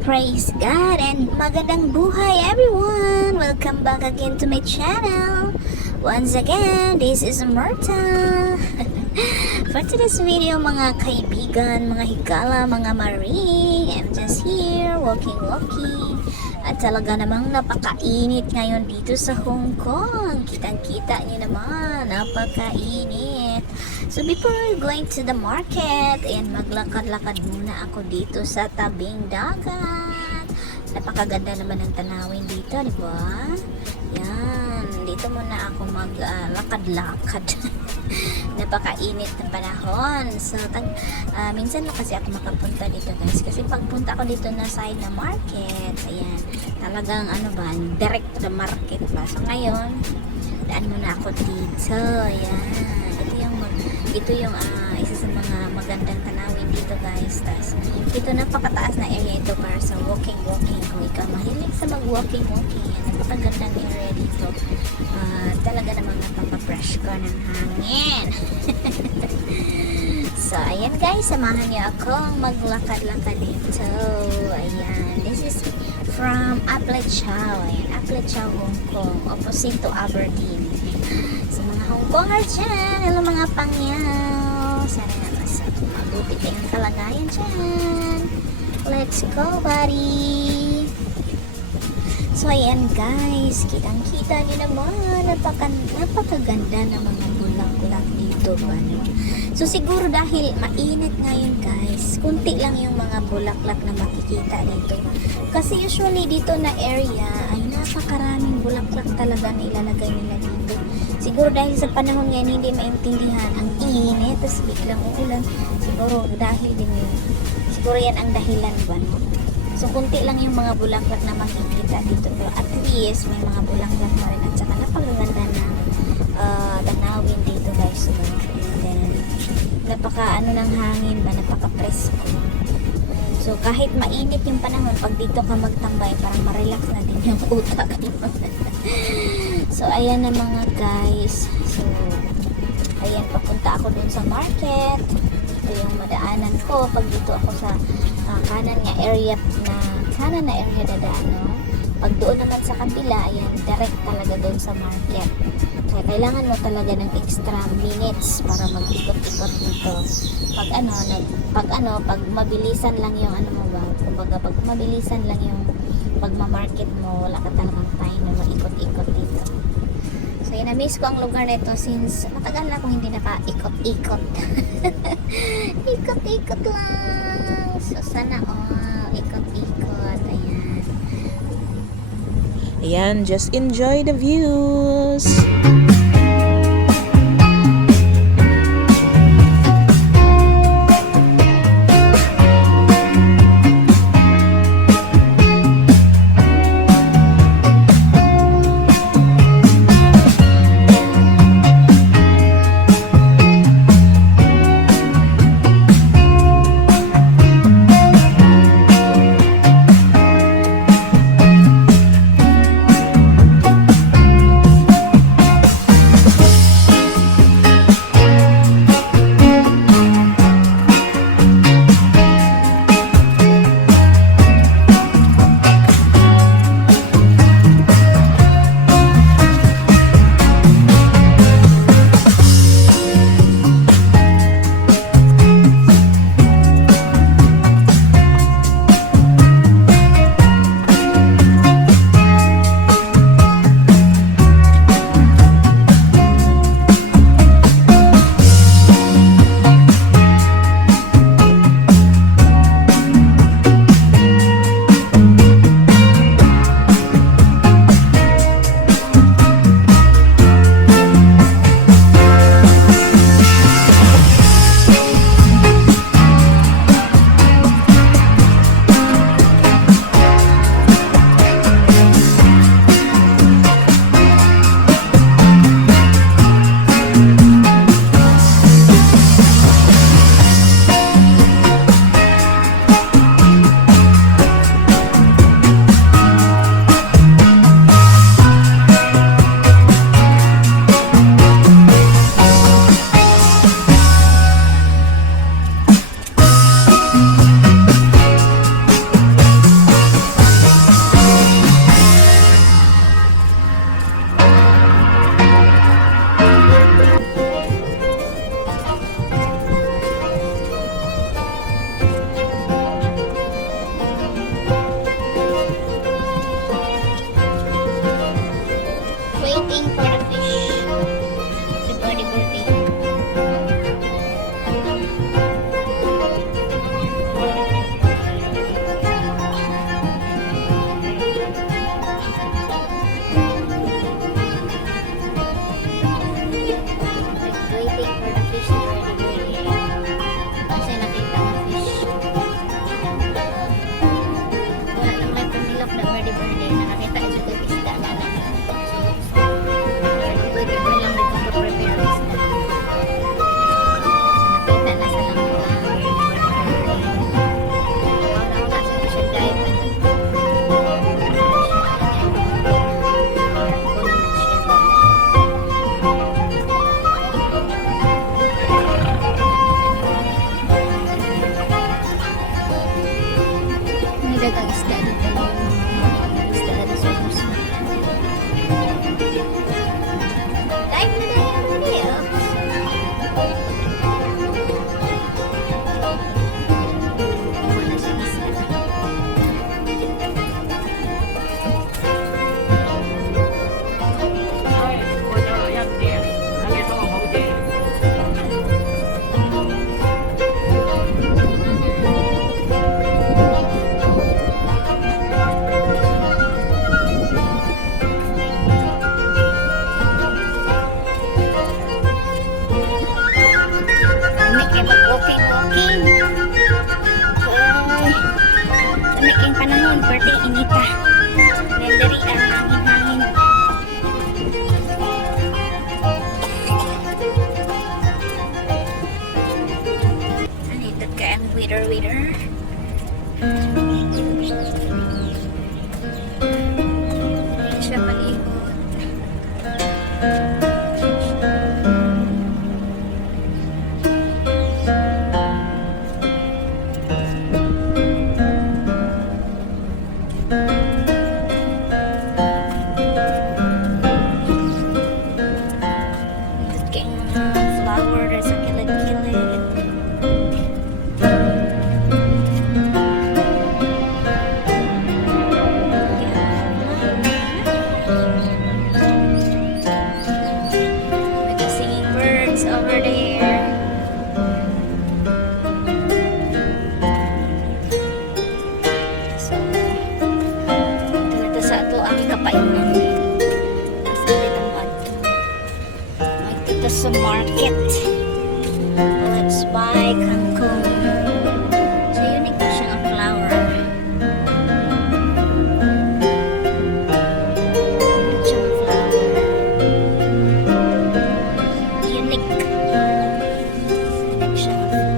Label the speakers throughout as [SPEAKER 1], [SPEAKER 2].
[SPEAKER 1] Praise God and magandang buhay everyone! Welcome back again to my channel. Once again, this is Marta. For today's video mga kaibigan, mga higala, mga maring, I'm just here walking walking. At talaga namang napakainit ngayon dito sa Hong Kong. Kitang-kita niyo naman, napakainit. So before going to the market, ayan maglakad-lakad muna ako dito sa tabing dagat. Napakaganda naman ng tanawin dito, di ba? Yan, dito muna ako maglakad-lakad. Napakainit na panahon. So, tag, ah, minsan lang kasi ako makapunta dito guys. Kasi pagpunta ko dito na side na market, ayan, talagang ano ba, direct to the market ba. So, ngayon, daan muna ako dito. Ayan. Ito yung ah, isa sa mga magandang tanawin dito guys. Tapos, ito napakataas na area ito para sa walking walking. Kung ikaw mahilig sa mag walking walking, napakagandang area dito. Ah, talaga namang napapafresh ko ng hangin. so, ayan guys, samahan niyo akong maglakad-lakad dito. Ayan, this is from Aplechow. Ayan, Aplechow, Hong Kong. Opposite to Aberdeen. Sa mga Hong Konger dyan, hello mga pangyaw. Sana na mas mabuti kayong kalagayan dyan. Let's go, buddy! So, ayan guys, kitang-kita niyo naman, napaka, napakaganda ng mga bulak-bulak dito. Ano? So, siguro dahil mainit ngayon guys, kunti lang yung mga bulaklak na makikita dito. Kasi usually dito na area ay napakaraming bulaklak talaga na ilalagay nila dito. Siguro dahil sa panahon ngayon hindi maintindihan ang init, tapos biglang uulan. Siguro dahil din yun. Siguro yan ang dahilan ba? So, kunti lang yung mga bulaklak na makikita dito. Pero at least, may mga bulaklak na rin. At saka napakaganda na uh, tanawin dito, guys. So, then, napaka ano ng hangin ba, napaka presko. So, kahit mainit yung panahon, pag dito ka magtambay, parang ma-relax na yung utak so, ayan na mga guys. So, ayan, papunta ako dun sa market. Ito yung madaanan ko. Pag dito ako sa ah, kanan nga area na kanan na area dadaan, no? Pag doon naman sa kabila, ayan, direct talaga doon sa market. Kaya kailangan mo talaga ng extra minutes para mag-ikot-ikot dito. Pag ano, nag, pag ano, pag mabilisan lang yung ano mo ba, kumbaga pag mabilisan lang yung pagmamarket mo, wala ka talagang time na maikot-ikot dito. So, yun, ko ang lugar na ito since matagal na akong hindi naka-ikot-ikot. ikot-ikot lang. So, sana all, ikot-ikot. Ayan.
[SPEAKER 2] Ayan, just enjoy the views.
[SPEAKER 1] Thank you. and waiter. Luzon Market. Let's buy Cancun. So, unique na siya flower. Unique siya flower. Unique. Unique siya flower.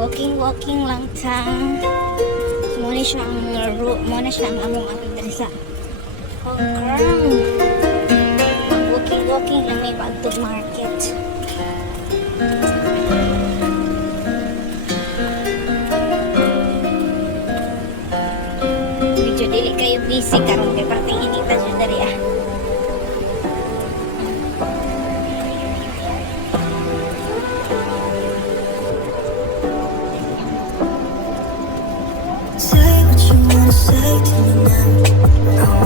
[SPEAKER 1] Walking, walking lang tang. Muna siya ang, muna siya ang among isa. Hong Kong. Walking-walking lang may pagtod market. Medyo dili kayo busy karon kay parte inita jud dali ah.
[SPEAKER 3] Say what you wanna say to me now No.